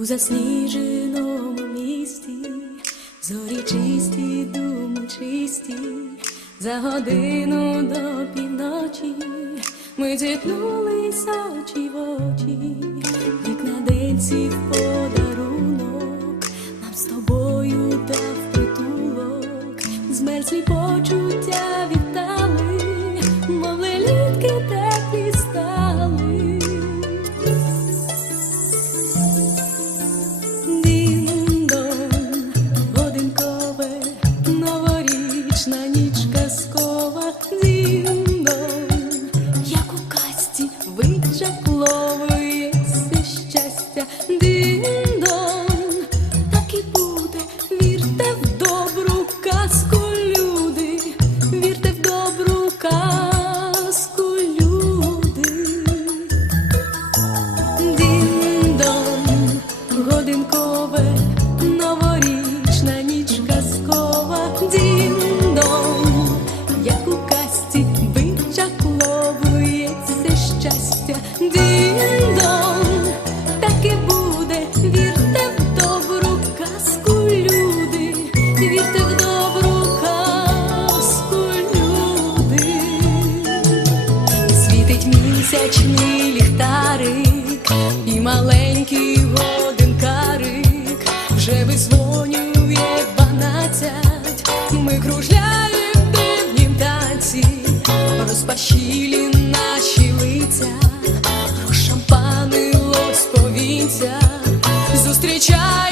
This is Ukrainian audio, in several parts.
засніженому місті, зорі чисті, думи чисті, за годину до півночі ми зіткнулися очі в очі, вікна денці в подарунок, нам з тобою дав притулок, змерзлі почуття годинкове, новорічна ніч казкова. Дін-дон, як у казці вичакловується щастя. Дін-дон, так і буде, вірте в добру казку, люди, вірте в добру казку, люди. Світить місячний ліхтарик і маленький Лиця, розшампанило сповінця, зустрічаємо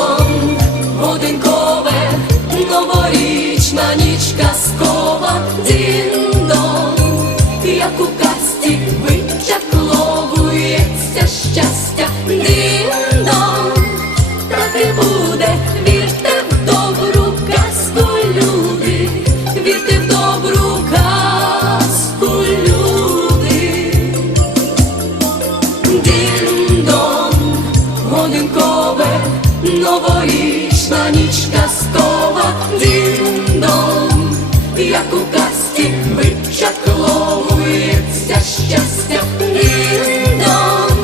як у казці вичакловується щастя. Дін-дон, так і буде, вірте в добру казку, люди, вірте в добру казку, люди. Дін-дон, годинкове, новорічна ніч казкова. Дін-дон, як у казці вичакловується щастя. Дін-дон,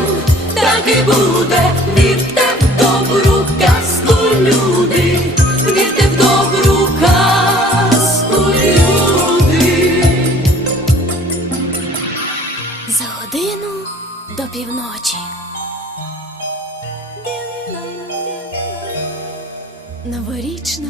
так і буде, вірте в добру казку, люди, вірте в добру казку, люди. За годину до півночі. Новорічна